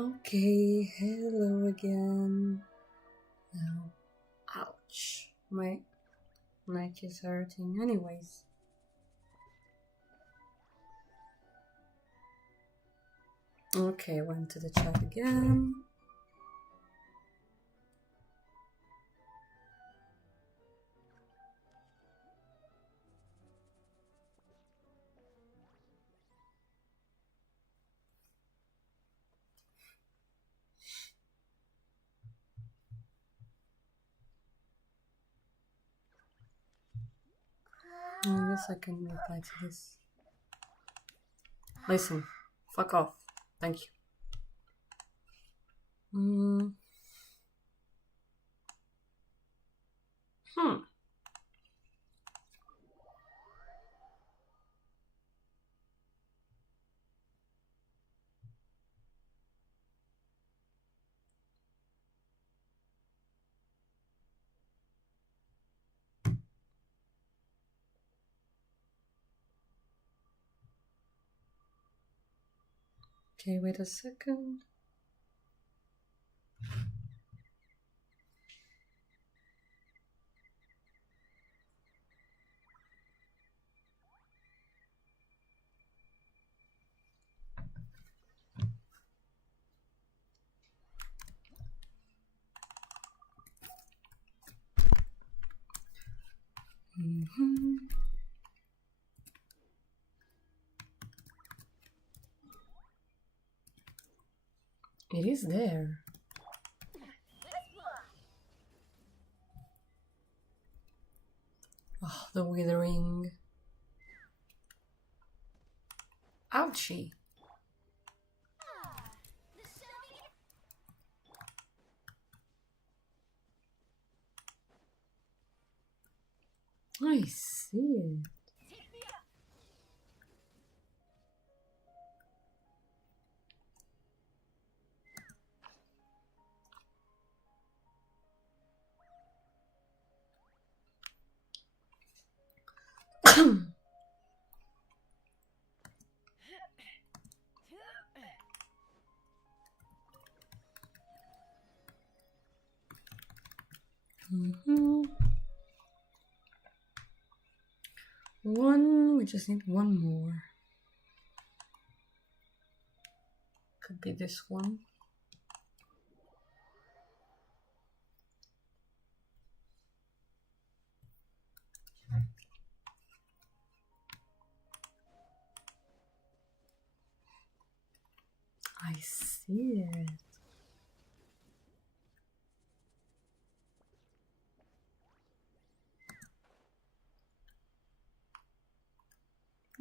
Okay, hello again. Now, ouch, my neck is hurting. Anyways, okay, went to the chat again. I guess I can reply to this. Listen, fuck off. Thank you. Okay, wait a second. It is there. Oh, the withering. Ouchie. I see it. We just need one more. Could be this one. I see it.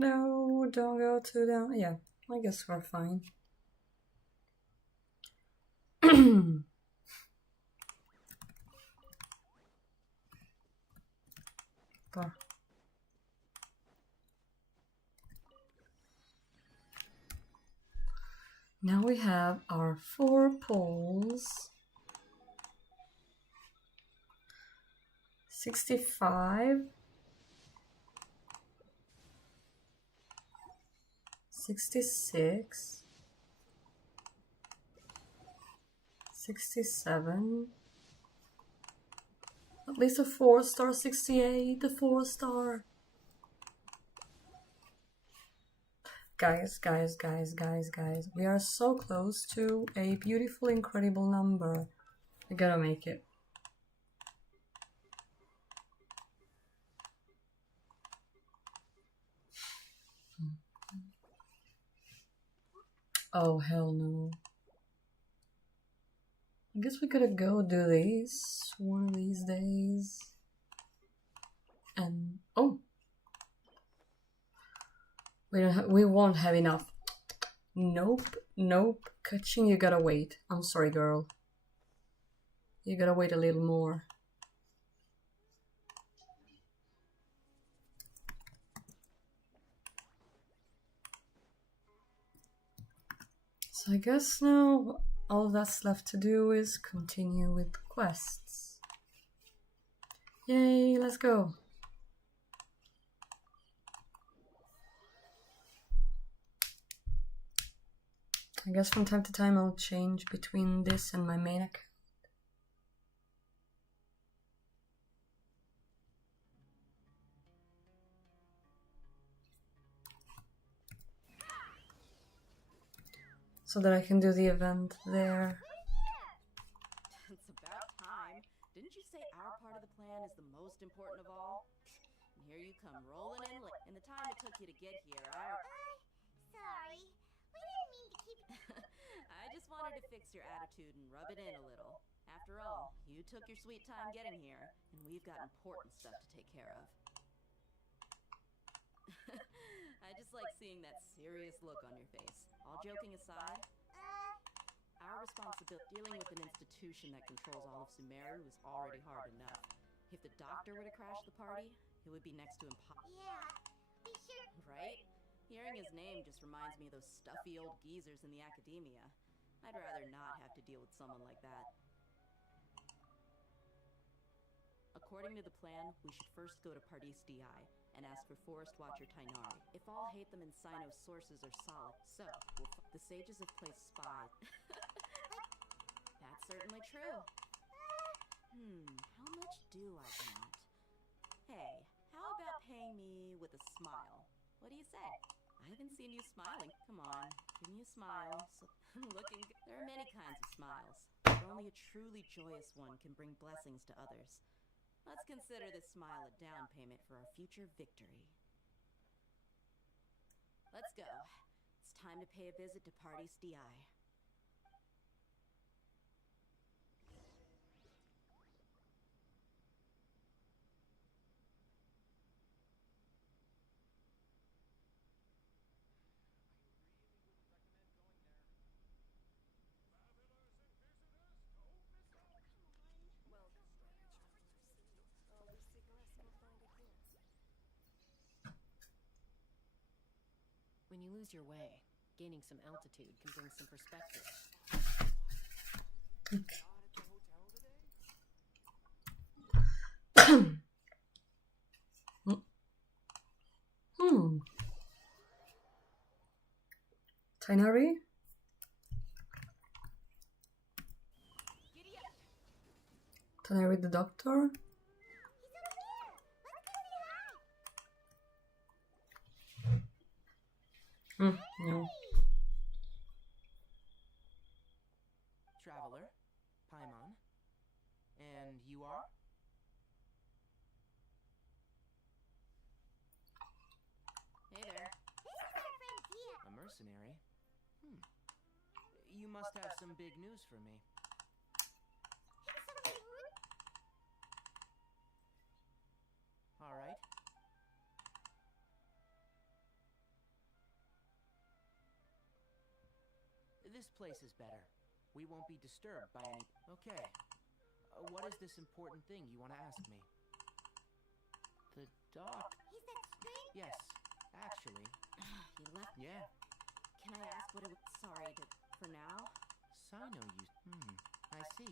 No, don't go too down. Yeah, I guess we're fine. But now we have our 4 poles. 65. 66. 67. At least a 4-star. 68. The 4-star. Guys. We are so close to a beautiful, incredible number. I gotta make it. Oh, hell no. I guess we gotta go do this one of these days. And oh, we won't have enough. Nope. Catching, you gotta wait. I'm sorry, girl. You gotta wait a little more. So I guess now all that's left to do is continue with quests. Yay, let's go. I guess from time to time I'll change between this and my main account. So that I can do the event there. It's about time. Didn't you say our part of the plan is the most important of all? And here you come rolling in late. In the time it took you to get here, Sorry. We didn't mean to keep... I just wanted to fix your attitude and rub it in a little. After all, you took your sweet time getting here, and we've got important stuff to take care of. I just like seeing that serious look on your face. All joking aside, our responsibility dealing with an institution that controls all of Sumeru is already hard enough. If the doctor were to crash the party, it would be next to impossible. Yeah, we should... Right? Hearing his name just reminds me of those stuffy old geezers in the academia. I'd rather not have to deal with someone like that. According to the plan, we should first go to Pardis DI and ask for Forest Watcher Tainari. If all hate them in Sino's sources are solid, so the sages have placed spies. That's certainly true. How much do I want? Hey, how about paying me with a smile? What do you say? I haven't seen you smiling. Come on, give me a smile. So, looking good. There are many kinds of smiles, but only a truly joyous one can bring blessings to others. Let's consider this smile a down payment for our future victory. Let's go. It's time to pay a visit to Pardis DI. When you lose your way, gaining some altitude can bring some perspective. Tainari? Tainari the doctor? No. Traveler, Paimon, and you are? Hey there. A mercenary? You must have some big news for me. All right. This place is better. We won't be disturbed by any... Okay. What is this important thing you want to ask me? The doc... He's that strange... Yes, actually. You left. Yeah. Can I ask what it was? Sorry, for now? Sino I see.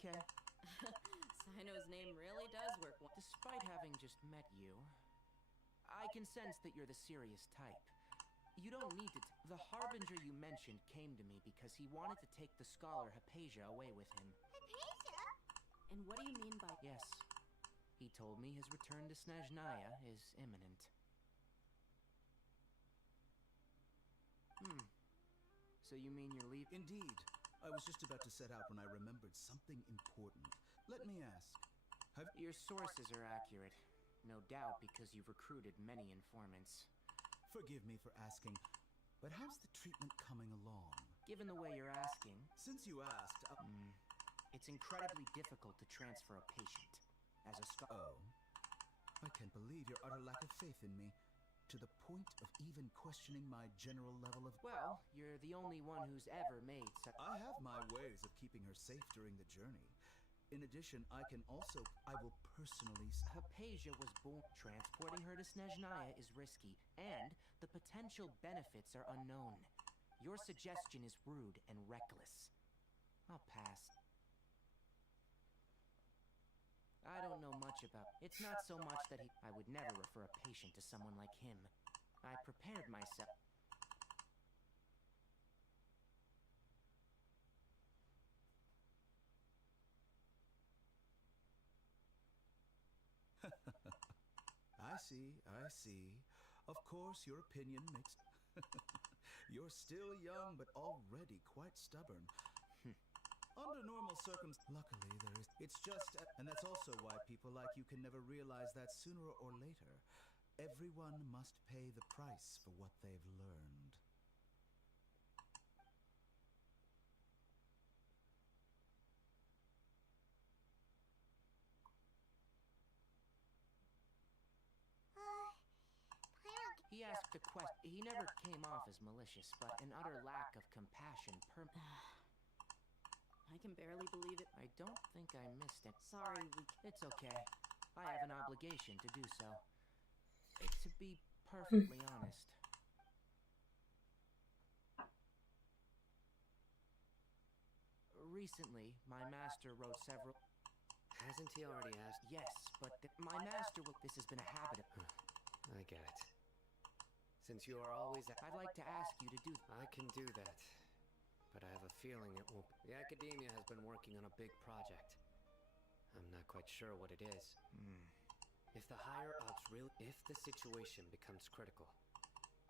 Okay. Sino's name really does work. Despite having just met you, I can sense that you're the serious type. You don't need to... The Harbinger you mentioned came to me because he wanted to take the scholar Hypatia away with him. Hypatia? And what do you mean by... Yes. He told me his return to Snezhnaya is imminent. So you mean you're leaving? Indeed. I was just about to set out when I remembered something important. Let me ask, have... Your sources are accurate. No doubt because you've recruited many informants. Forgive me for asking, but how's the treatment coming along? Given the way you're asking... Since you asked, it's incredibly difficult to transfer a patient. As a Oh. I can't believe your utter lack of faith in me, to the point of even questioning my general level of... Well, you're the only one who's ever made such... I have my ways of keeping her safe during the journey. In addition, I will personally... Hypatia was born. Transporting her to Snezhnaya is risky, and the potential benefits are unknown. Your suggestion is rude and reckless. I'll pass. I don't know much about... It's not so much that I would never refer a patient to someone like him. I prepared myself... I see, I see. Of course, your opinion makes... You're still young, but already quite stubborn. Under normal circumstances, luckily there is... It's just... And that's also why people like you can never realize that sooner or later, everyone must pay the price for what they've learned. He asked a question. He never came off as malicious, but an utter lack of compassion I can barely believe it. I don't think I missed it. Sorry, It's okay. I have an obligation to do so. To be perfectly honest. Recently, my master wrote several... Hasn't he already asked? Yes, but my master will... This has been a habit of... I get it. Since you are always... I'd like to ask you to do... I can do that. But I have a feeling it won't... The Academia has been working on a big project. I'm not quite sure what it is. If the higher-ups really... If the situation becomes critical...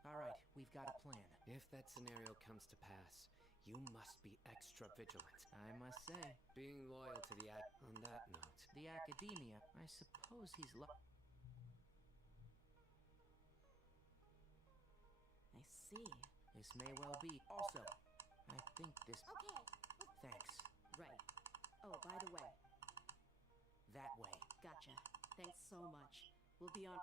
Alright, we've got a plan. If that scenario comes to pass, you must be extra vigilant. I must say. Being loyal to the On that note... The Academia, I suppose he's I see. This may well be. Also, I think this... Okay. Thanks. Right. Oh, by the way. That way. Gotcha. Thanks so much. We'll be on...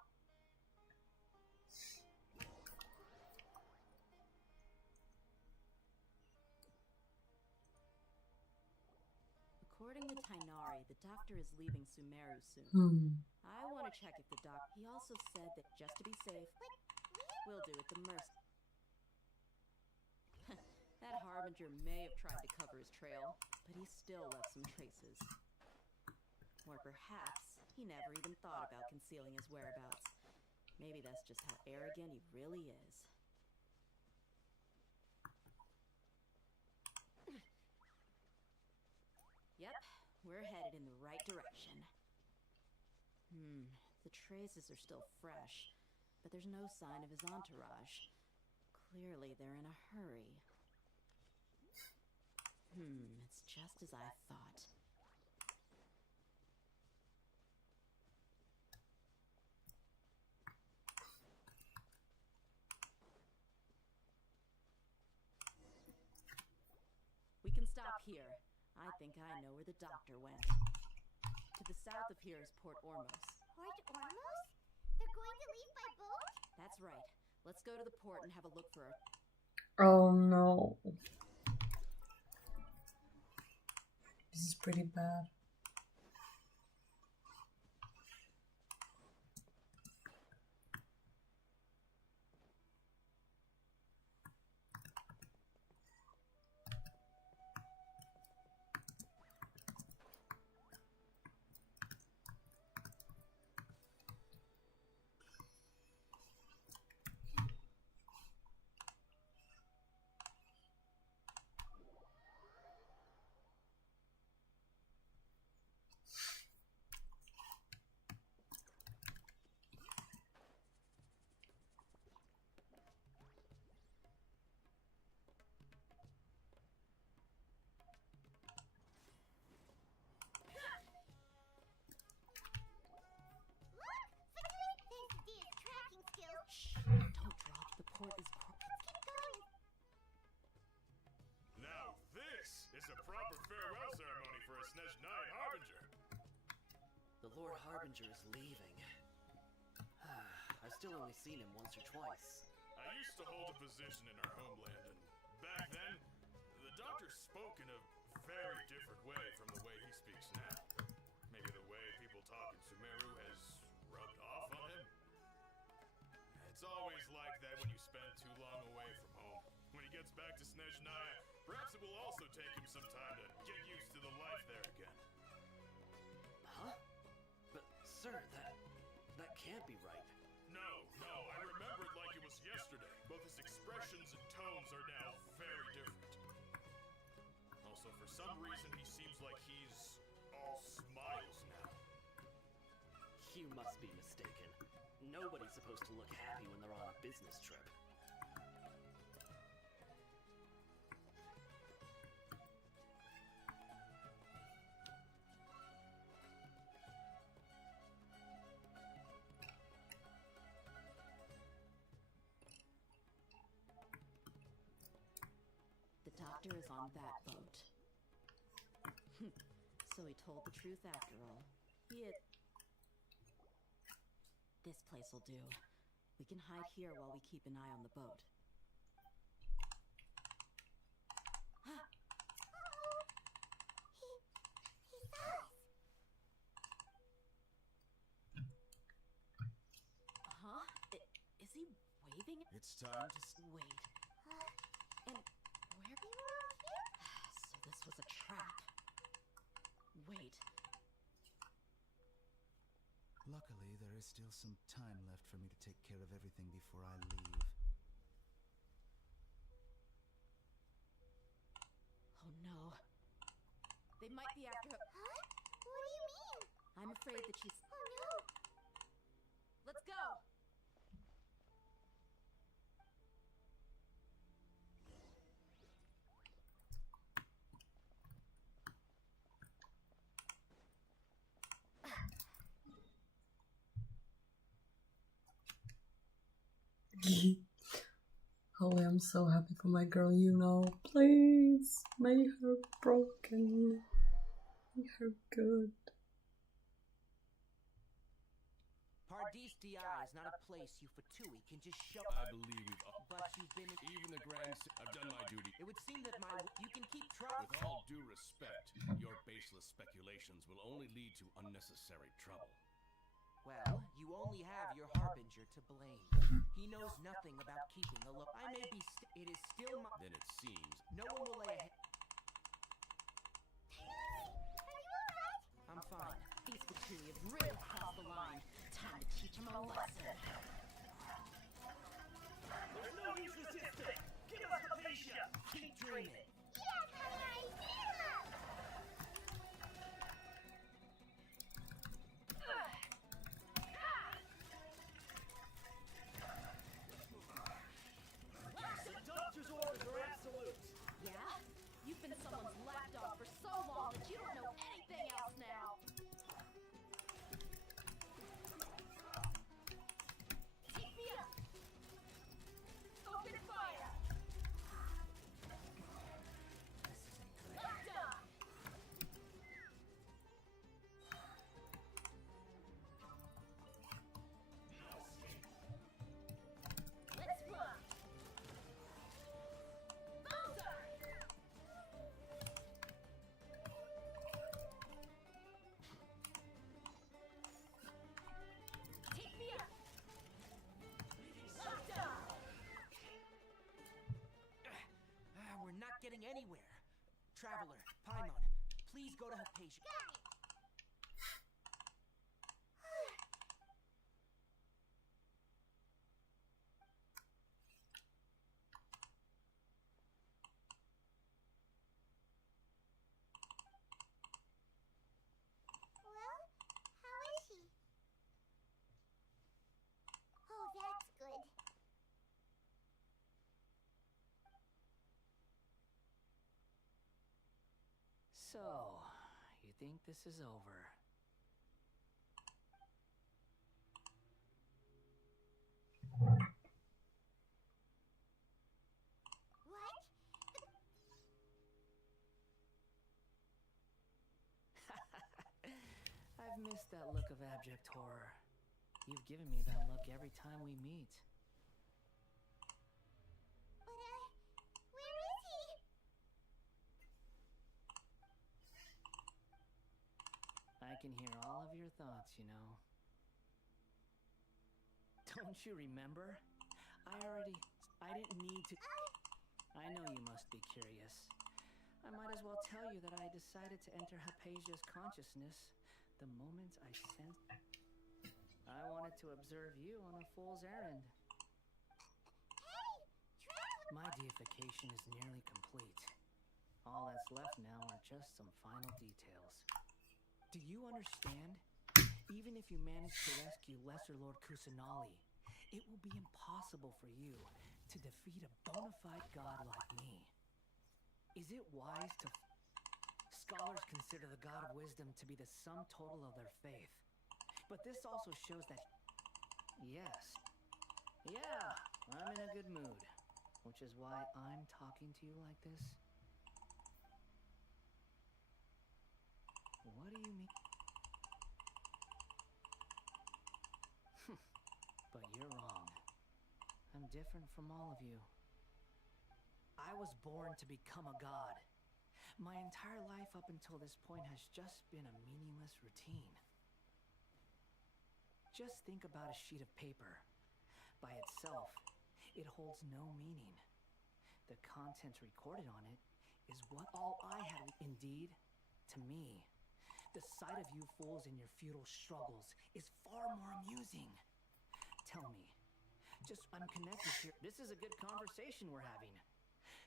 According to Tainari, the doctor is leaving Sumeru soon. I want to check if the doc... He also said that just to be safe, we'll do it the mercy. That Harbinger may have tried to cover his trail, but he still left some traces. Or perhaps he never even thought about concealing his whereabouts. Maybe that's just how arrogant he really is. Yep, we're headed in the right direction. The traces are still fresh, but there's no sign of his entourage. Clearly they're in a hurry. It's just as I thought. We can stop here. I think I know where the doctor went. To the south of here is Port Ormos. Port Ormos? They're going to leave by boat? That's right. Let's go to the port and have a look for her. Oh no. This is pretty bad. port is Now this is a proper farewell ceremony for a Snezhnaya Harbinger. The Lord Harbinger is leaving. I've still only seen him once or twice. I used to hold a position in our homeland, and back then, the doctor spoke in a very different way from the way he speaks now. Maybe the way people talk in Sumeru has rubbed off on him. It's always like that when you spend too long away from home. When he gets back to Snezhnaya, perhaps it will also take him some time to get used to the life there again. Huh? But, sir, that can't be right. No, I remember it like it was yesterday. Both his expressions and tones are now very different. Also, for some reason, he seems like he's all smiles now. You must be mistaken. Nobody's supposed to look happy when they're on a business trip. The doctor is on that boat. So he told the truth after all. This place will do. We can hide here while we keep an eye on the boat. He saw us. Huh? Is he waving? It's time to Wait. And where? You were here? So this was a trap. Wait. Luckily, there is still some time left for me to take care of everything before I leave. Oh no. They might be after her. Huh? What do you mean? I'm afraid that she's. Oh no! Let's go! Holy, I'm so happy for my girl, you know. Please, make her broken. Make her good. Pardis Di is not a place you Fatui can just show. I believe we've all... But you've been... Even the Grand... I've done my duty. It would seem that you can keep track. With all due respect, your baseless speculations will only lead to unnecessary trouble. Well, you only have your Harbinger to blame. He knows nothing about keeping a look. I may be it is still my... Then it seems... No one will lay a hand... Are you alright? I'm fine. These Fatui have really crossed the line. Time to teach them a lesson. There's no use resisting! Give us the patient! Keep dreaming. Yes, honey, I see him! The doctor's orders are absolute! Yeah? You've been someone's lapdog for so long that you don't know anything else now. Take me up! Open fire! Lockdown! Let's fly! Bullseye! Take me up! Lockdown! We're not getting anywhere. Traveler, Paimon, please go to Hypatia. Got it! Well, how is she? Oh, that's good. So, you think this is over? What? I've missed that look of abject horror. You've given me that look every time we meet. But, where is he? I can hear all of your thoughts, you know. Don't you remember? I didn't need to... I know you must be curious. I might as well tell you that I decided to enter Hypatia's consciousness the moment I sensed... I wanted to observe you on a fool's errand. Hey! Traveler! My deification is nearly complete. All that's left now are just some final details. Do you understand? Even if you manage to rescue Lesser Lord Kusanali, it will be impossible for you to defeat a bona fide god like me. Is it wise to... Scholars consider the god of wisdom to be the sum total of their faith. But this also shows that... Yes. Yeah, I'm in a good mood. Which is why I'm talking to you like this. What do you mean? But you're wrong. I'm different from all of you. I was born to become a god. My entire life up until this point has just been a meaningless routine. Just think about a sheet of paper. By itself, it holds no meaning. The content recorded on it is what all I had. Indeed, to me, the sight of you fools in your futile struggles is far more amusing. Tell me, I'm connected here. This is a good conversation we're having.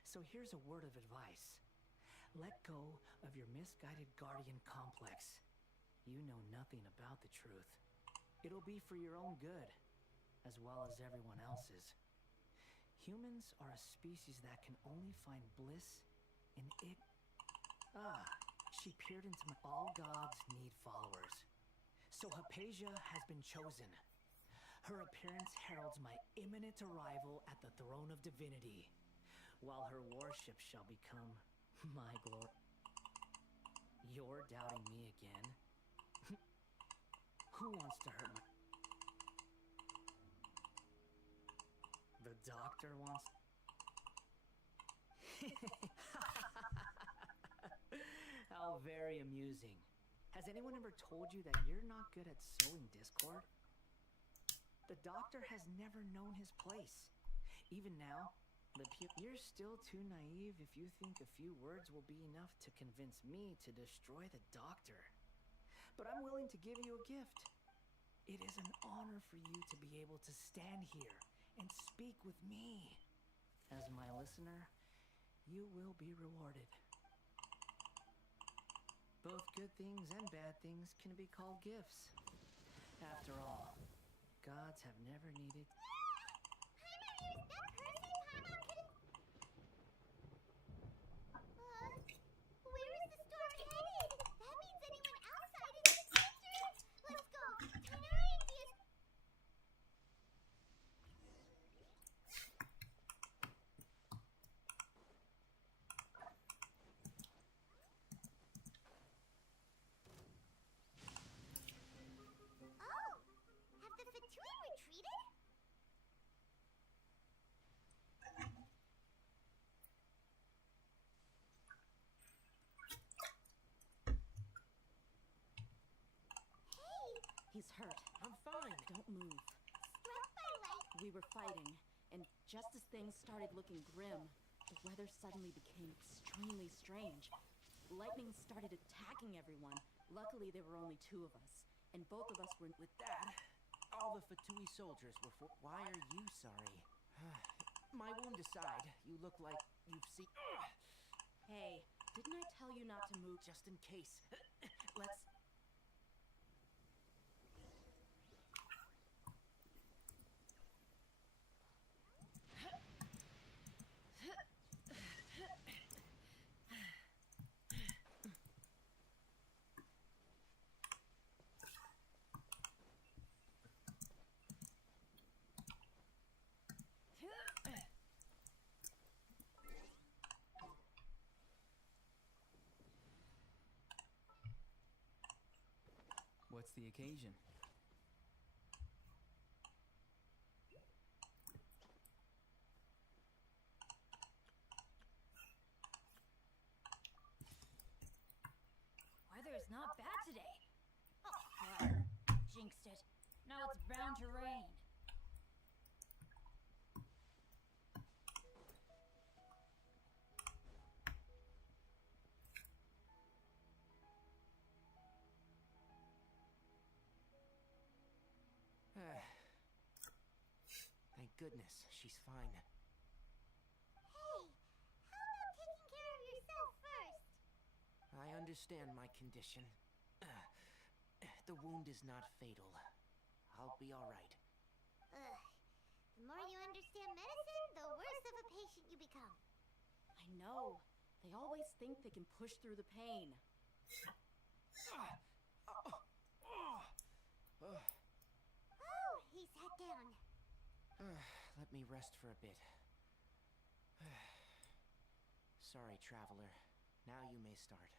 So here's a word of advice. Let go of your misguided guardian complex. You know nothing about the truth. It'll be for your own good, as well as everyone else's. Humans are a species that can only find bliss in it. She peered into my... All gods need followers. So Hypatia has been chosen. Her appearance heralds my imminent arrival at the throne of divinity, while her worship shall become my glory. You're doubting me again? Who wants to hurt my... The doctor wants... How very amusing. Has anyone ever told you that you're not good at sowing discord? The doctor has never known his place. Even now, you're still too naive if you think a few words will be enough to convince me to destroy the doctor. But I'm willing to give you a gift. It is an honor for you to be able to stand here and speak with me. As my listener, you will be rewarded. Both good things and bad things can be called gifts. After all, gods have never needed... Where is the storm headed? That means anyone outside is in danger! Let's go! Tainari and Diaz... Oh! Have the Fatui retreated? He's hurt. I'm fine. Don't move. Struck by light. We were fighting, and just as things started looking grim, the weather suddenly became extremely strange. Lightning started attacking everyone. Luckily, there were only two of us, and both of us were... With that, all the Fatui soldiers were for... Why are you sorry? My wound aside, you look like you've seen... Hey, didn't I tell you not to move? Just in case. Let's... What's the occasion? Weather is not bad today. Oh, crap. Jinxed it. Now it's bound to rain. Thank goodness, she's fine. Hey, how about taking care of yourself first? I understand my condition. The wound is not fatal. I'll be alright. Ugh. The more you understand medicine, the worse of a patient you become. I know. They always think they can push through the pain. Oh, he sat down. Let me rest for a bit. Sorry, traveler. Now you may start.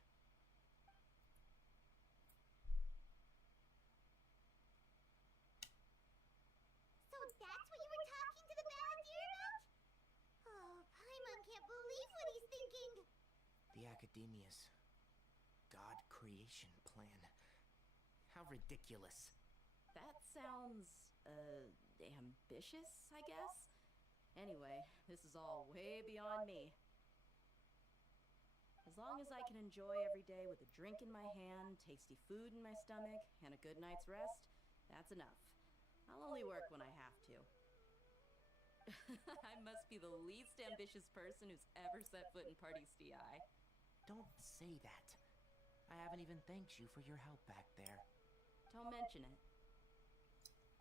So that's what you were talking to the balladeer about? Oh, Paimon can't believe what he's thinking. The Academia's God creation plan. How ridiculous. That sounds, ambitious, I guess? Anyway, this is all way beyond me. As long as I can enjoy every day with a drink in my hand, tasty food in my stomach, and a good night's rest, that's enough. I'll only work when I have to. I must be the least ambitious person who's ever set foot in Party STI. Don't say that. I haven't even thanked you for your help back there. Don't mention it.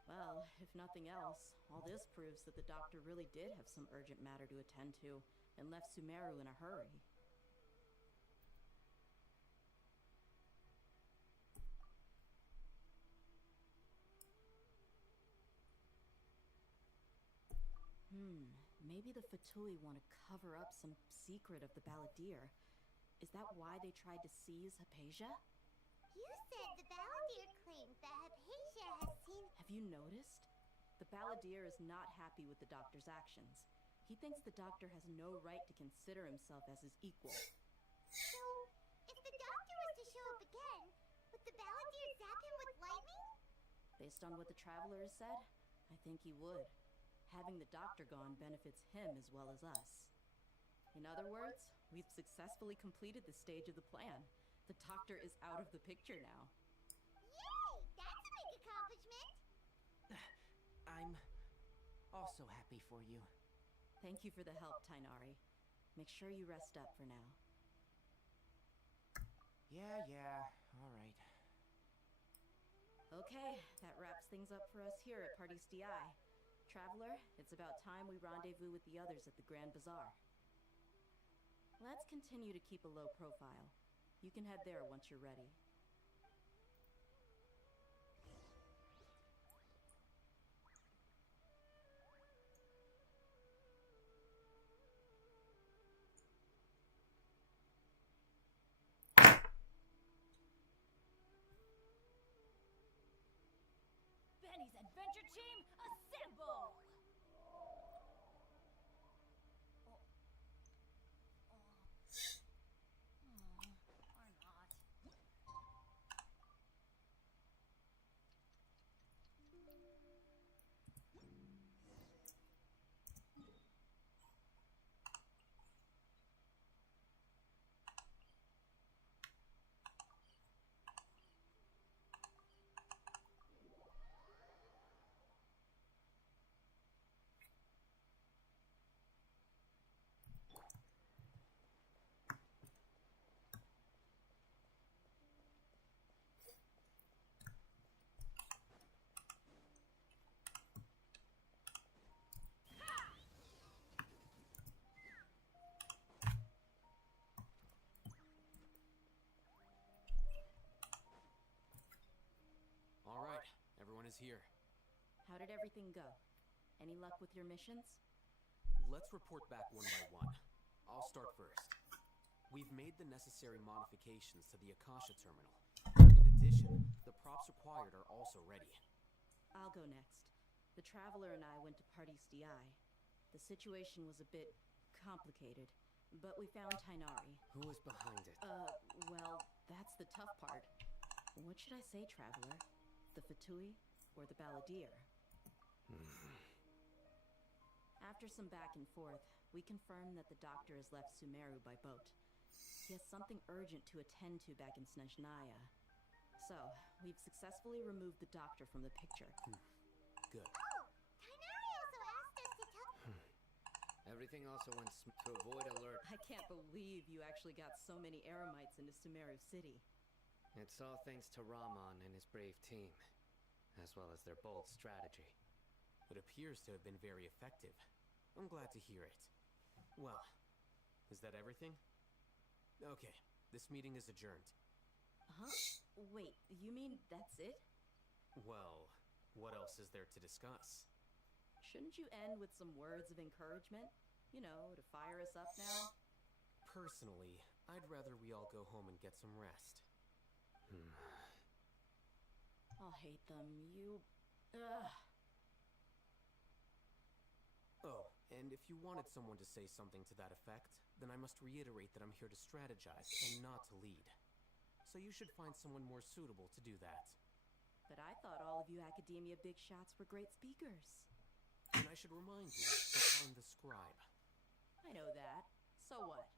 Well, if nothing else, all this proves that the doctor really did have some urgent matter to attend to and left Sumeru in a hurry. Maybe the Fatui want to cover up some secret of the balladeer. Is that why they tried to seize Hypatia? You said the balladeer claims that Hypatia has seen... Have you noticed? The balladeer is not happy with the doctor's actions. He thinks the doctor has no right to consider himself as his equal. So, if the doctor was to show up again, would the balladeer zap him with lightning? Based on what the traveler has said, I think he would. Having the doctor gone benefits him as well as us. In other words, we've successfully completed this stage of the plan. The doctor is out of the picture now. Yay! That's a big accomplishment! I'm also happy for you. Thank you for the help, Tainari. Make sure you rest up for now. Yeah, alright. Okay, that wraps things up for us here at Party STI. Traveler, it's about time we rendezvous with the others at the Grand Bazaar. Let's continue to keep a low profile. You can head there once you're ready. Benny's adventure team, assemble! Or not. All right, everyone is here. How did everything go? Any luck with your missions? Let's report back one by one. I'll start first. We've made the necessary modifications to the Akasha terminal. In addition, the props required are also ready. I'll go next. The Traveler and I went to Party STI. The situation was a bit complicated, but we found Tainari. Who was behind it? Well, that's the tough part. What should I say, Traveler? The Fatui or the balladeer? After some back and forth, we confirmed that the doctor has left Sumeru by boat. He has something urgent to attend to back in Snezhnaya. So, we've successfully removed the doctor from the picture. Good. Oh, Tainari also asked us to tell... Everything also went to avoid alert. I can't believe you actually got so many Eremites into Sumeru City. It's all thanks to Rahman and his brave team, as well as their bold strategy. It appears to have been very effective. I'm glad to hear it. Well, is that everything? Okay, this meeting is adjourned. Huh? Wait, you mean that's it? Well, what else is there to discuss? Shouldn't you end with some words of encouragement? You know, to fire us up now? Personally, I'd rather we all go home and get some rest. I'll hate them. You... Ugh. Oh, and if you wanted someone to say something to that effect, then I must reiterate that I'm here to strategize and not to lead. So you should find someone more suitable to do that. But I thought all of you academia big shots were great speakers. And I should remind you that I'm the scribe. I know that. So what?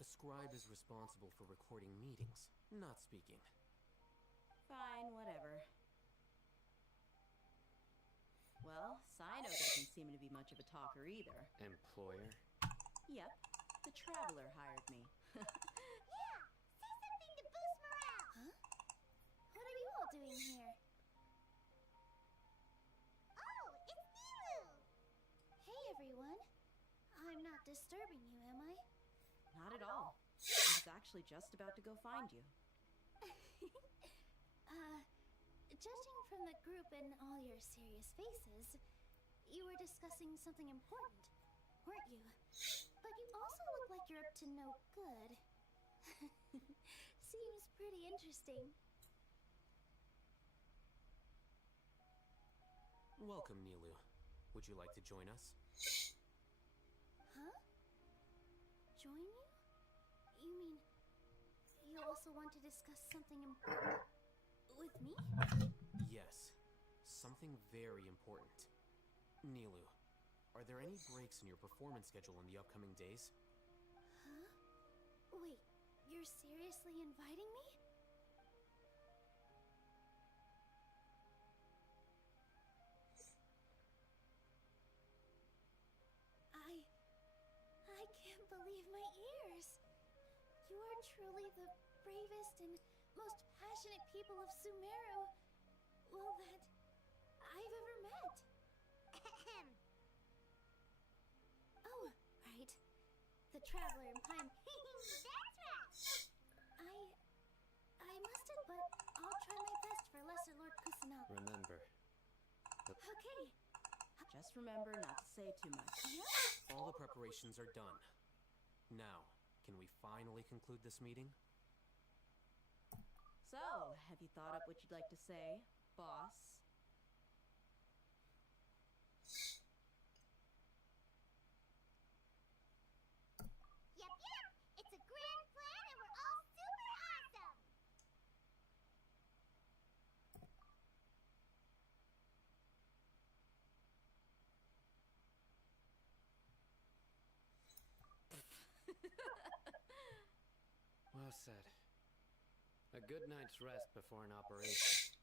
A scribe is responsible for recording meetings, not speaking. Fine, whatever. Well, Sino doesn't seem to be much of a talker either. Employer? Yep, the Traveler hired me. Yeah! Say something to boost morale! Huh? What are you all doing here? Oh, it's Nilu! Hey, everyone. I'm not disturbing you, am I? Not at all. I was actually just about to go find you. Judging from the group and all your serious faces, you were discussing something important, weren't you? But you also look like you're up to no good. Seems pretty interesting. Welcome, Nilu. Would you like to join us? Huh? Join you? You mean you also want to discuss something important with me? Yes, something very important. Nilu, are there any breaks in your performance schedule in the upcoming days? Huh? Wait, you're seriously inviting me? I can't believe my ears. You are truly the bravest and most passionate people of Sumeru, well, that I've ever met. Oh, right. The Traveler in Pine. That's right. I must have, but I'll try my best for Lesser Lord Kusanagi. Remember. Okay. Just remember not to say too much. Yeah? All the preparations are done. Now, can we finally conclude this meeting? So, have you thought up what you'd like to say, boss? Yep. It's a grand plan and we're all super awesome. Well said. A good night's rest before an operation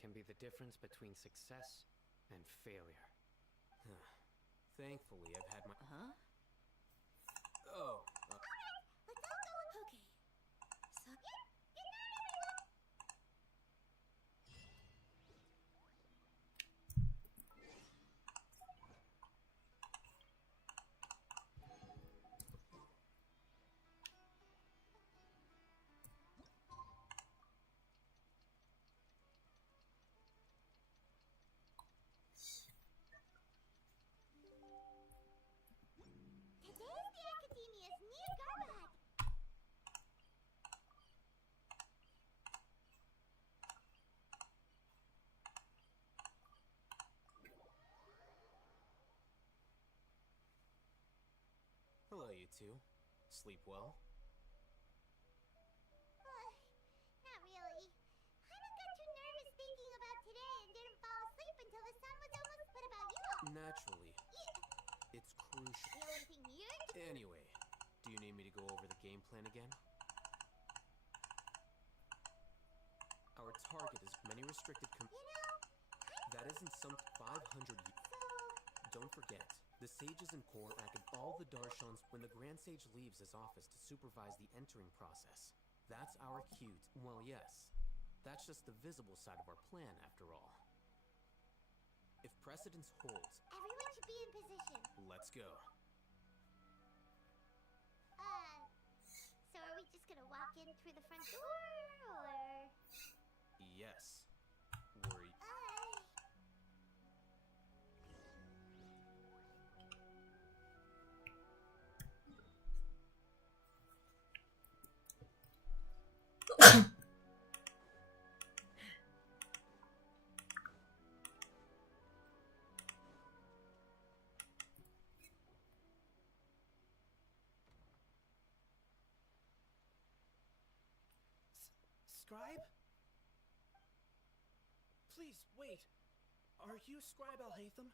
can be the difference between success and failure. Thankfully, I've had my... Huh? Oh, Alright, let's all go. Okay. So, yeah, good night, everyone. Today's the Academia's new Garbahut. hello, you two. Sleep well? Not really. Hana got too nervous thinking about today and didn't fall asleep until the sun was almost. What about you all? Naturally. It's crucial. The only thing you're Anyway, do you need me to go over the game plan again? Our target is many restricted That isn't some 500 Don't forget, the sages and core act all the Darshans when the Grand Sage leaves his office to supervise the entering process. That's our cue. Well, yes. That's just the visible side of our plan, after all. If precedence holds... Everyone should be in position. Let's go. So are we just gonna walk in through the front door, or...? Yes. Were you... Scribe? Please, wait. Are you Scribe Alhaitham?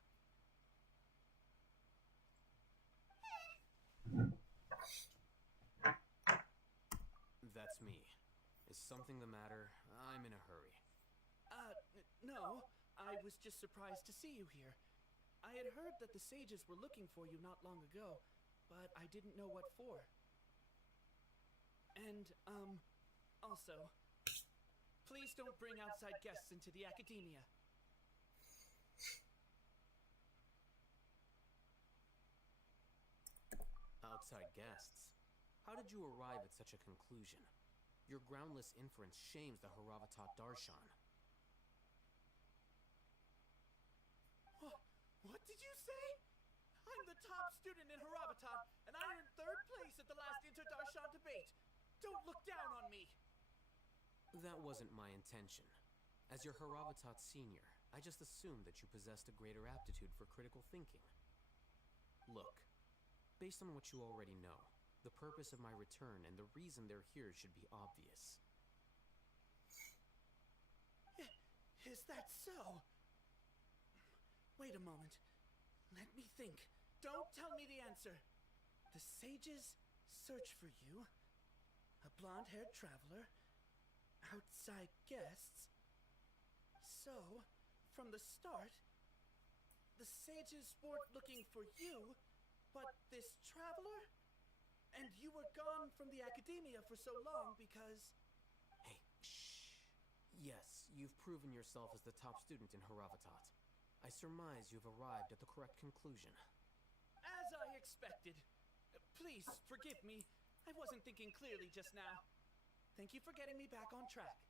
That's me. Is something the matter? I'm in a hurry. No. I was just surprised to see you here. I had heard that the sages were looking for you not long ago, but I didn't know what for. And, also, please don't bring outside guests into the academia. Outside guests? How did you arrive at such a conclusion? Your groundless inference shames the Haravatat Darshan. What did you say? I'm the top student in Haravatat, and I earned 3rd place at the last Inter-Darshan debate. Don't look down on me! That wasn't my intention. As your Haravatat senior, I just assumed that you possessed a greater aptitude for critical thinking. Look, based on what you already know, the purpose of my return and the reason they're here should be obvious. Is that so? Wait a moment. Let me think. Don't tell me the answer. The sages search for you. A blonde-haired traveler. Outside guests. So, from the start, the sages weren't looking for you, but this traveler? And you were gone from the academia for so long because... Hey, shh. Yes, you've proven yourself as the top student in Haravatat. I surmise you've arrived at the correct conclusion. As I expected. Please, forgive me. I wasn't thinking clearly just now. Thank you for getting me back on track.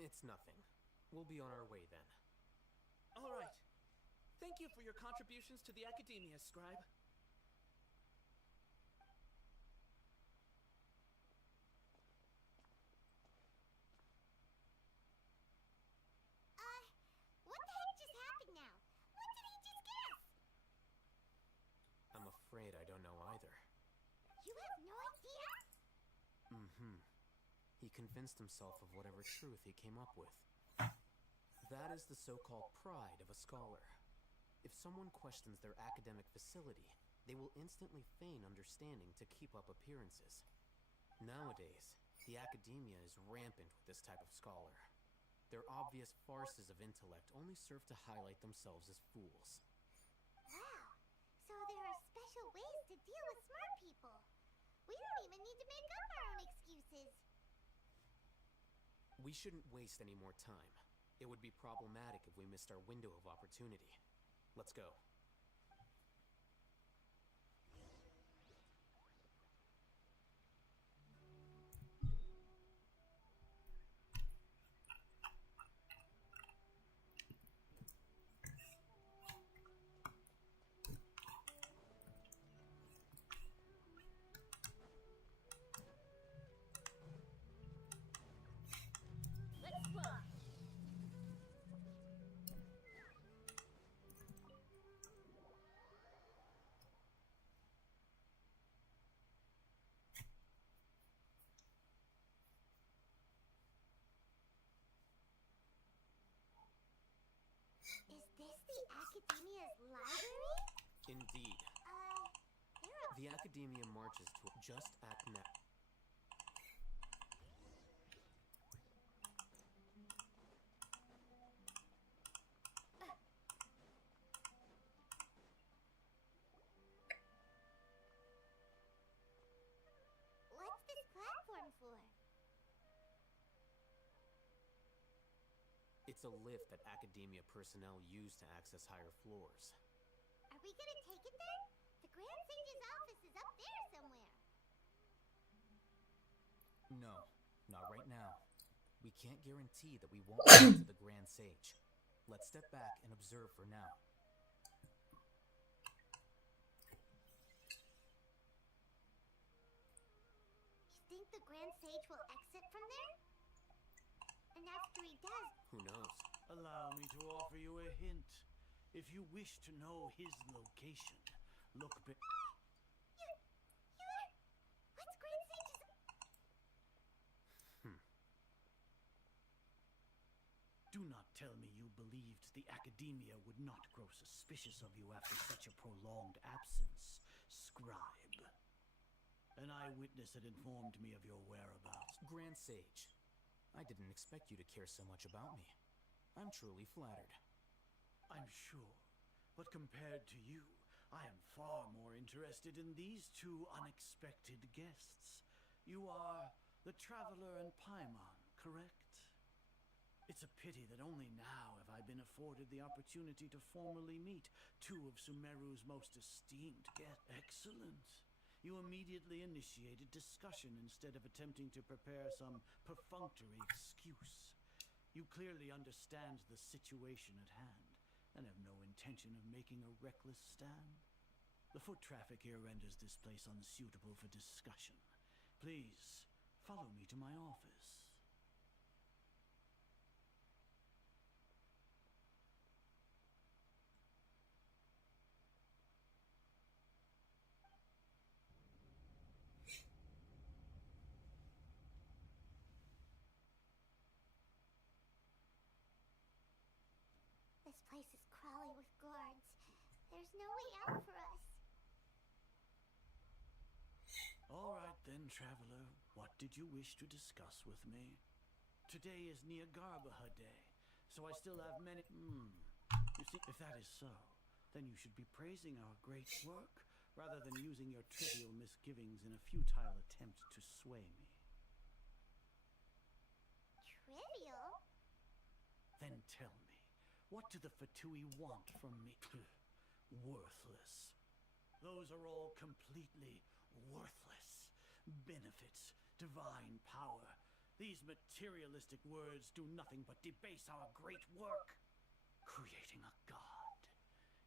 It's nothing. We'll be on our way then. All right. Thank you for your contributions to the academia, Scribe. What the heck just happened now? What did he just guess? I'm afraid I don't know either. You have no idea? Mm-hmm. He convinced himself of whatever truth he came up with. That is the so-called pride of a scholar. If someone questions their academic facility, they will instantly feign understanding to keep up appearances. Nowadays, the academia is rampant with this type of scholar. Their obvious farces of intellect only serve to highlight themselves as fools. Wow. So there are special ways to deal with smart people. We don't even need to make up our own excuses. We shouldn't waste any more time. It would be problematic if we missed our window of opportunity. Let's go. Let's fly. Is this the academia's library? Indeed. The academia marches to just at now. It's a lift that academia personnel use to access higher floors. Are we gonna take it then? The Grand Sage's office is up there somewhere. No, not right now. We can't guarantee that we won't get to the Grand Sage. Let's step back and observe for now. You think the Grand Sage will exit from there? And after he does... Who knows? Allow me to offer you a hint. If you wish to know his location, look You're... What's Grand Sage's... Do not tell me you believed the Academia would not grow suspicious of you after such a prolonged absence, scribe. An eyewitness had informed me of your whereabouts. Grand Sage, I didn't expect you to care so much about me. I'm truly flattered. I'm sure, but compared to you, I am far more interested in these two unexpected guests. You are the Traveler and Paimon, correct? It's a pity that only now have I been afforded the opportunity to formally meet two of Sumeru's most esteemed guests. Excellent. You immediately initiated discussion instead of attempting to prepare some perfunctory excuse. You clearly understand the situation at hand and have no intention of making a reckless stand. The foot traffic here renders this place unsuitable for discussion. Please, follow me to my office. This place is crawling with guards. There's no way out for us. All right then, Traveler. What did you wish to discuss with me? Today is Niagarbaha Day, so I still have many... You see, if that is so, then you should be praising our great work, rather than using your trivial misgivings in a futile attempt to sway me. Trivial? Then tell me, what do the Fatui want from me? Worthless. Those are all completely worthless. Benefits, divine power. These materialistic words do nothing but debase our great work. Creating a god.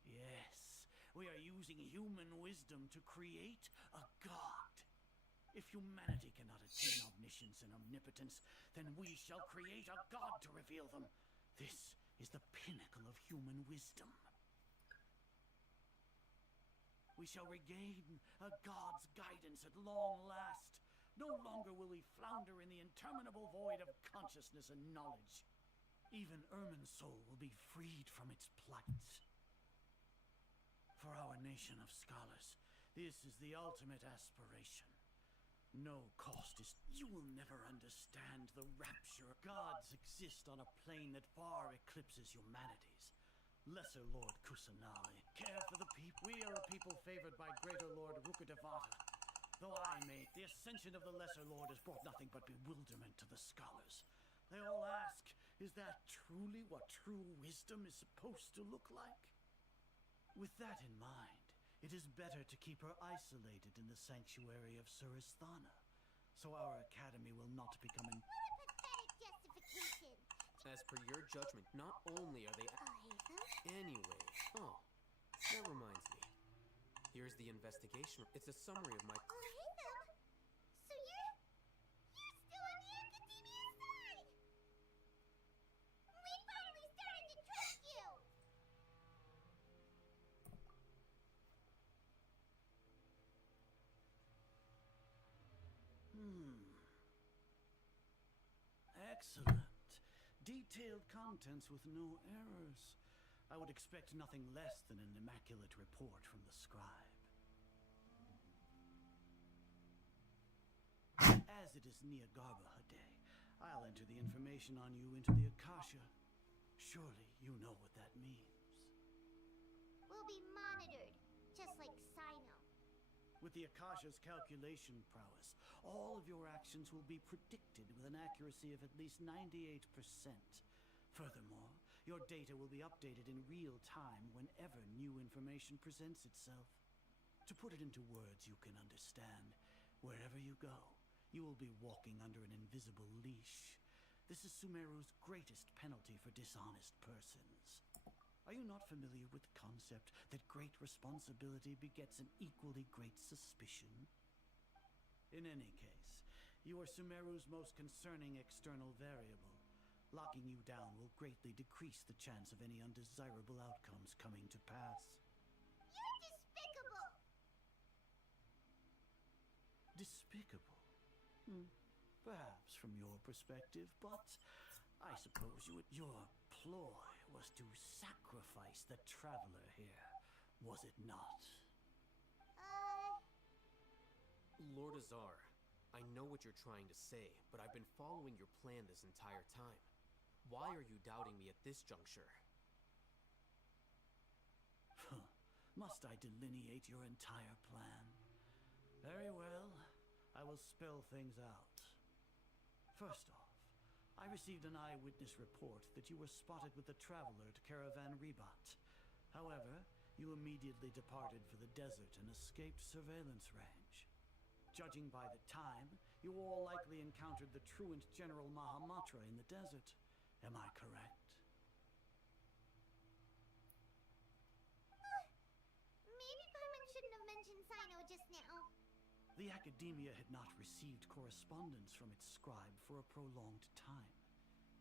Yes, we are using human wisdom to create a god. If humanity cannot attain omniscience and omnipotence, then we shall create a god to reveal them. This is the pinnacle of human wisdom. We shall regain a god's guidance at long last. No longer will we flounder in the interminable void of consciousness and knowledge. Even Ermin's soul will be freed from its plight. For our nation of scholars, this is the ultimate aspiration. No cost is... You will never understand the rapture. Gods exist on a plane that far eclipses humanity's. Lesser Lord Kusanali, care for the people. We are a people favored by Greater Lord Rukadevata. Though I may, the ascension of the Lesser Lord has brought nothing but bewilderment to the scholars. They all ask, is that truly what true wisdom is supposed to look like? With that in mind, it is better to keep her isolated in the sanctuary of Suristhana, so our academy will not become an... What a pathetic justification! As per your judgment, not only are they... Anyway, that reminds me. Here's the investigation. It's a summary of my... Oh, hey, them! So you're still on the Academia side! We finally started to trust you! Excellent. Detailed contents with no errors. I would expect nothing less than an immaculate report from the scribe. As it is Niagarbaha Day, I'll enter the information on you into the Akasha. Surely you know what that means. We'll be monitored, just like Sino. With the Akasha's calculation prowess, all of your actions will be predicted with an accuracy of at least 98%. Furthermore, your data will be updated in real time whenever new information presents itself. To put it into words you can understand, wherever you go, you will be walking under an invisible leash. This is Sumeru's greatest penalty for dishonest persons. Are you not familiar with the concept that great responsibility begets an equally great suspicion? In any case, you are Sumeru's most concerning external variable. Locking you down will greatly decrease the chance of any undesirable outcomes coming to pass. You're despicable! Despicable? Perhaps from your perspective, but I suppose your ploy was to sacrifice the traveler here, was it not? Lord Azar, I know what you're trying to say, but I've been following your plan this entire time. Why are you doubting me at this juncture? Must I delineate your entire plan? Very well, I will spell things out. First off, I received an eyewitness report that you were spotted with the traveler at Caravan Ribat. However, you immediately departed for the desert and escaped surveillance range. Judging by the time, you all likely encountered the truant General Mahamatra in the desert. Am I correct? Maybe Paimon shouldn't have mentioned Sino just now. The Academia had not received correspondence from its scribe for a prolonged time.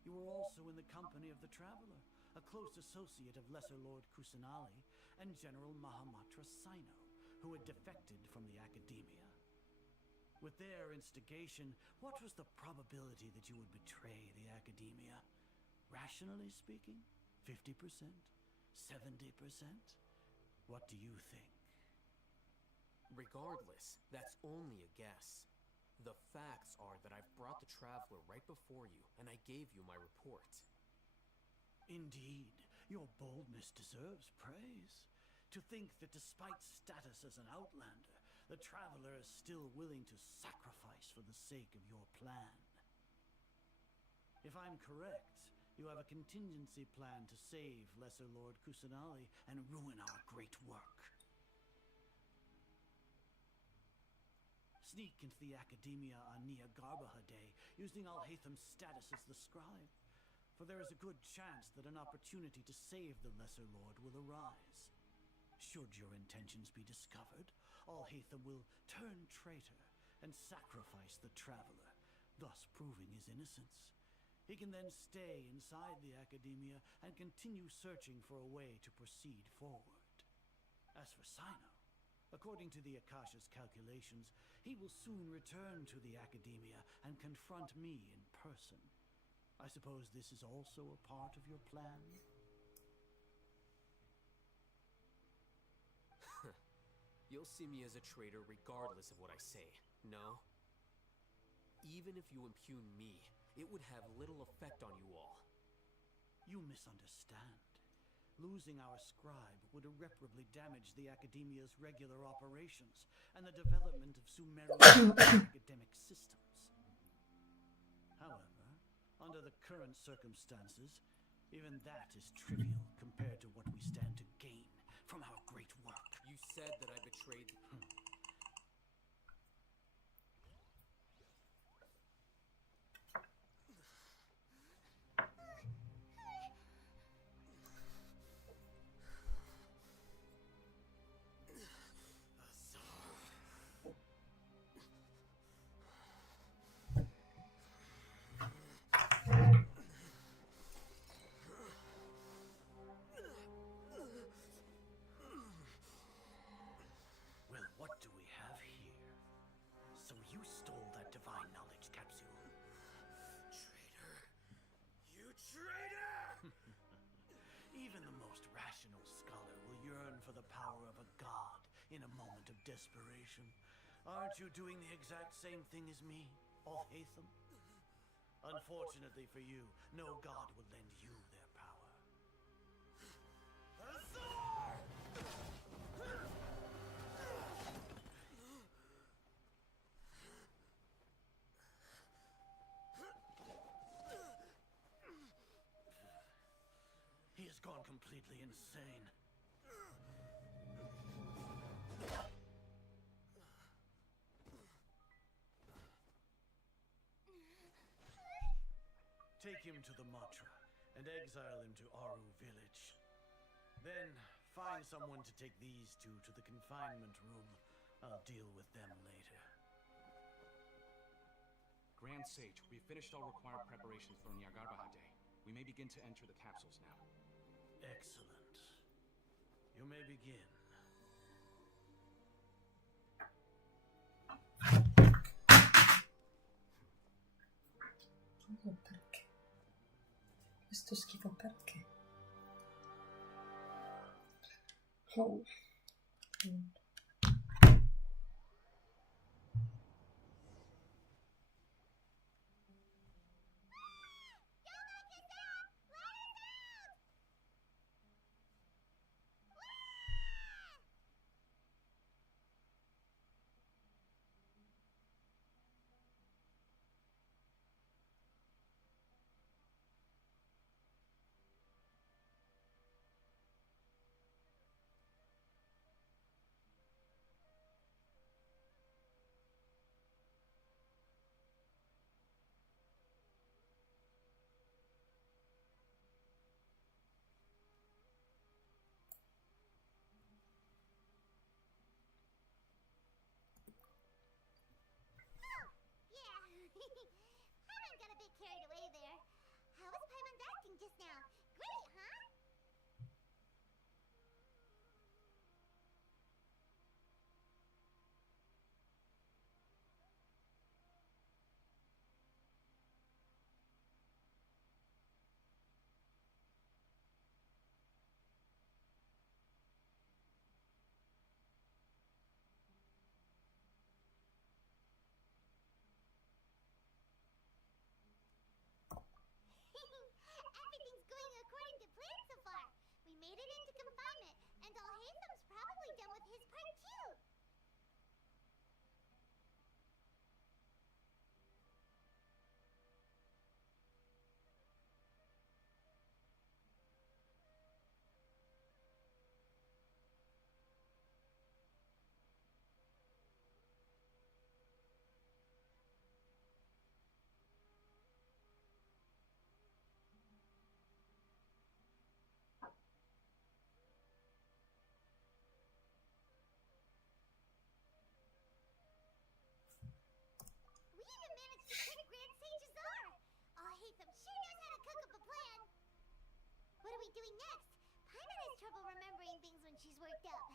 You were also in the company of the Traveler, a close associate of Lesser Lord Kusanali and General Mahamatra Sino, who had defected from the Academia. With their instigation, what was the probability that you would betray the Academia? Rationally speaking, 50%? 70%? What do you think? Regardless, that's only a guess. The facts are that I've brought the Traveler right before you, and I gave you my report. Indeed, your boldness deserves praise. To think that despite status as an outlander, the Traveler is still willing to sacrifice for the sake of your plan. If I'm correct, you have a contingency plan to save Lesser Lord Kusanali and ruin our great work. Sneak into the Academia on Nia Garbaha Day, using Alhaitham's status as the scribe. For there is a good chance that an opportunity to save the Lesser Lord will arise. Should your intentions be discovered, Alhaitham will turn traitor and sacrifice the Traveler, thus proving his innocence. He can then stay inside the Academia and continue searching for a way to proceed forward. As for Sino, according to the Akasha's calculations, he will soon return to the Academia and confront me in person. I suppose this is also a part of your plan? You'll see me as a traitor regardless of what I say, no? Even if you impugn me, it would have little effect on you all. You misunderstand. Losing our scribe would irreparably damage the Academia's regular operations and the development of Sumeru's academic systems. However, under the current circumstances, even that is trivial compared to what we stand to gain from our great work. You said that I betrayed... Well, what do we have here? So you stole that divine knowledge capsule. Traitor! You traitor! Even the most rational scholar will yearn for the power of a god in a moment of desperation. Aren't you doing the exact same thing as me, Alhaitham? Unfortunately for you, no god will lend you their power. gone completely insane. Take him to the Matra and exile him to Aru village. Then find someone to take these two to the confinement room. I'll deal with them later. Grand Sage, we've finished all required preparations for Nyagarbahate. We may begin to enter the capsules now. Excellent. You may begin. Oh, perché? Questo schifo perché? Oh. Paimon got a bit carried away there. How was Paimon's acting just now? Great, huh? Everything's going according to plan so far. We made it into confinement, and Alhaitham's probably done with his part too. We even managed to trick Grand Sage Azar! Alhaitham sure knows how to cook up a plan! What are we doing next? Paimon has trouble remembering things when she's worked up.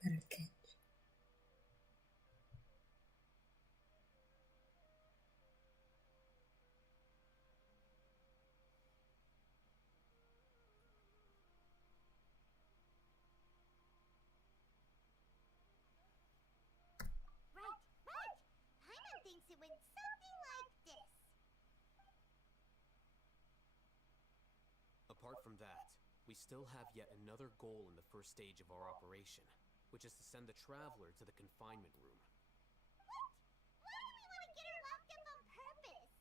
Perché? Right! Paimon thinks it went something like this. Apart from that, we still have yet another goal in the first stage of our operation, which is to send the Traveler to the confinement room. What? Why do we want to get her locked up on purpose?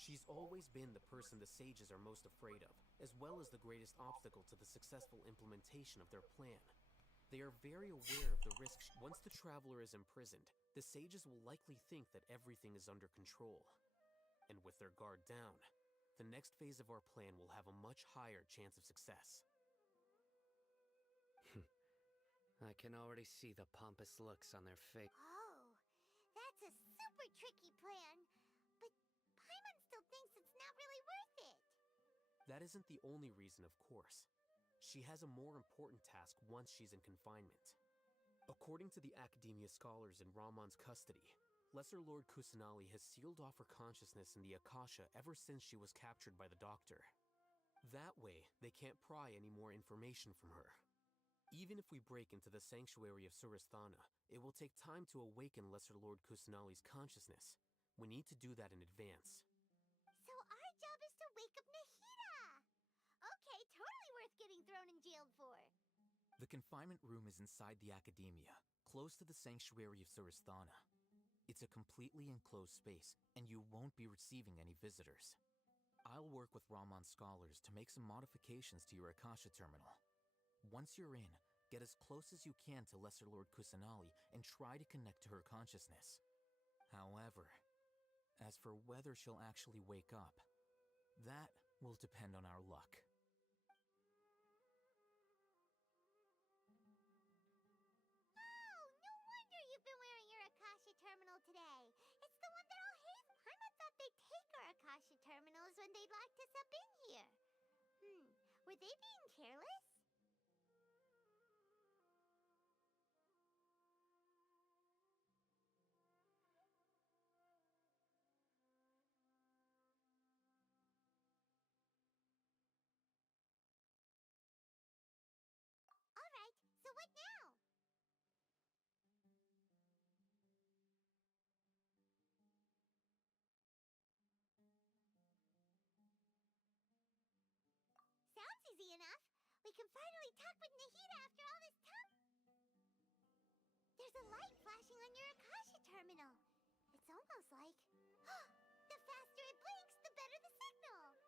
She's always been the person the sages are most afraid of, as well as the greatest obstacle to the successful implementation of their plan. They are very aware of the risks. Once the Traveler is imprisoned, the sages will likely think that everything is under control. And with their guard down, the next phase of our plan will have a much higher chance of success. I can already see the pompous looks on their face. Oh, that's a super tricky plan. But Paimon still thinks it's not really worth it. That isn't the only reason, of course. She has a more important task once she's in confinement. According to the Academia scholars in Ramon's custody, Lesser Lord Kusanali has sealed off her consciousness in the Akasha ever since she was captured by the Doctor. That way, they can't pry any more information from her. Even if we break into the sanctuary of Surasthana, it will take time to awaken Lesser Lord Kusanali's consciousness. We need to do that in advance. So our job is to wake up Nahida! Okay, totally worth getting thrown in jail for. The confinement room is inside the Academia, close to the sanctuary of Surasthana. It's a completely enclosed space, and you won't be receiving any visitors. I'll work with Ramon's scholars to make some modifications to your Akasha terminal. Once you're in, get as close as you can to Lesser Lord Kusanali and try to connect to her consciousness. However, as for whether she'll actually wake up, that will depend on our luck. Oh, no wonder you've been wearing your Akasha terminal today. It's the one that all hates. Paimon thought they'd take our Akasha terminals when they locked us up in here. Were they being careless? All right, so what now? Sounds easy enough. We can finally talk with Nahida after all this time. There's a light flashing on your Akasha terminal. It's almost like... the faster it blinks, the better the signal.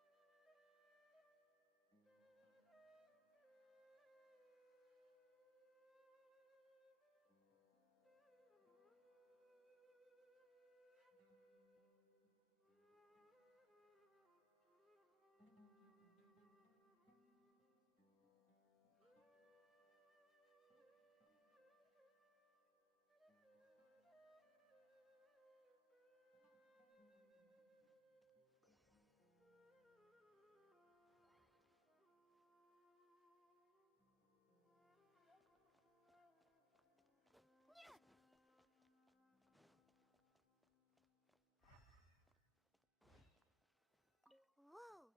Whoa,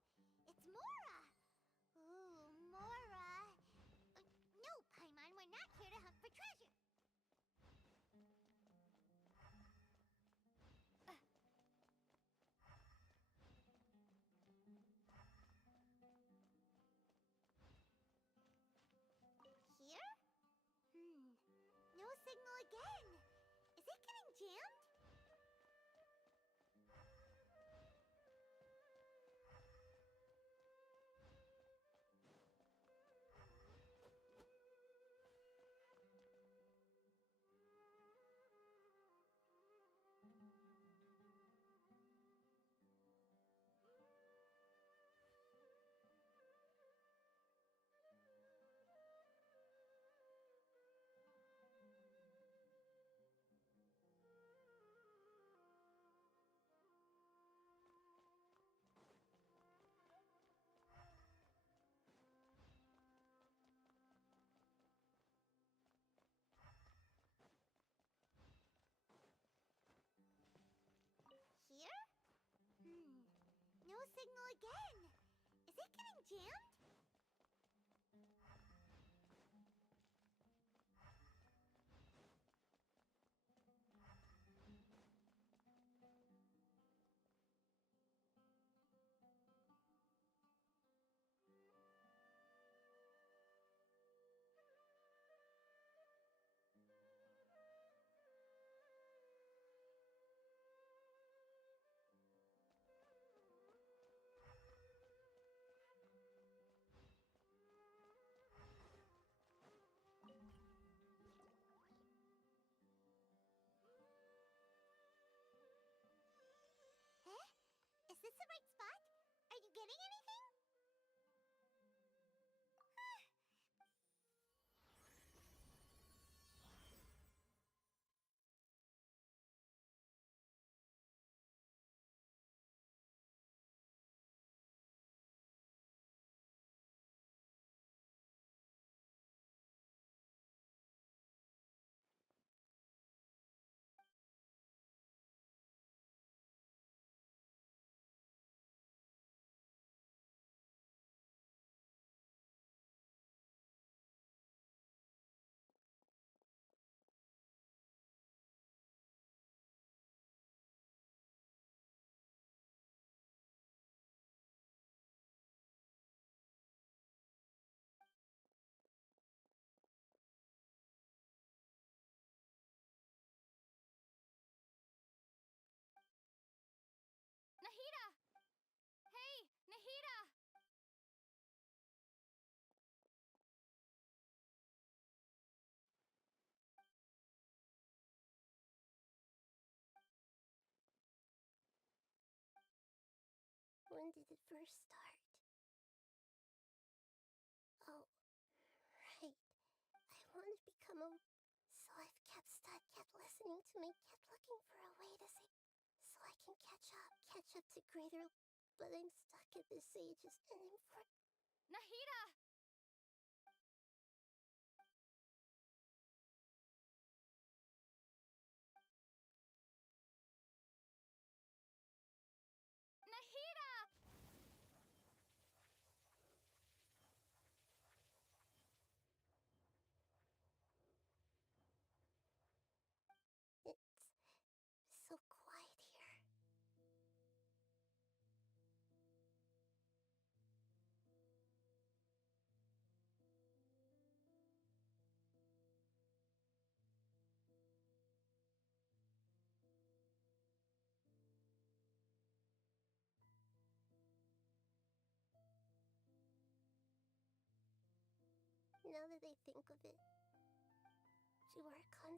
it's Mora! Ooh, Mora! No, Paimon, we're not here to hunt for treasure. Here? No signal again. Is it getting jammed? Here? No signal again. Is it getting jammed? Is this the right spot? Are you getting anything? did it first start? Oh, right. I want to become a... So I've kept listening to me, kept looking for a way to say... So I can catch up to greater... But I'm stuck at this age and I'm for... Nahida! Nahida! It's so quiet here. Now that I think of it, to work on